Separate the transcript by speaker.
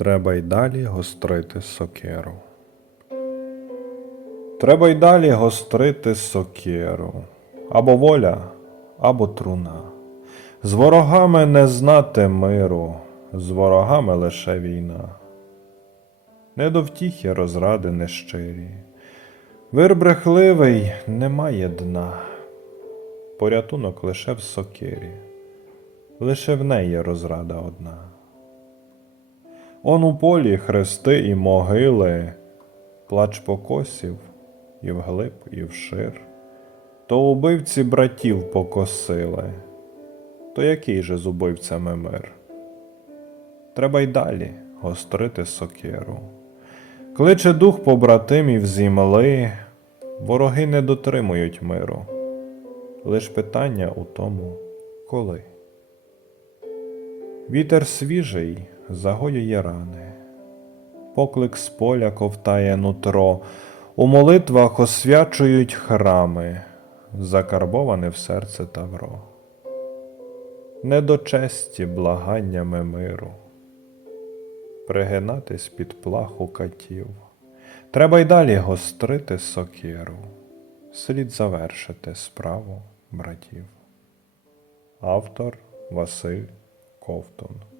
Speaker 1: Треба й далі гострити сокеру. Треба й далі гострити сокеру. Або воля, або труна. З ворогами не знати миру, з ворогами лише війна. Не до втіхи розради нещирі. Вир брехливий не має дна. Порятунок лише в сокирі, лише в неї розрада одна. Он у полі хрести і могили, плач покосів і вглиб, і вшир, то убивці братів покосили, то який же з убивцями мир? Треба й далі гострити сокиру. Кличе дух побратимів зімли, вороги не дотримують миру. Лиш питання у тому, коли. Вітер свіжий загоює рани, поклик з поля ковтає нутро, у молитвах освячують храми, закарбоване в серце тавро. Не до честі благаннями миру, пригинатись під плаху катів. Треба й далі гострити сокиру, слід завершити справу братів. Автор Василь Houghton.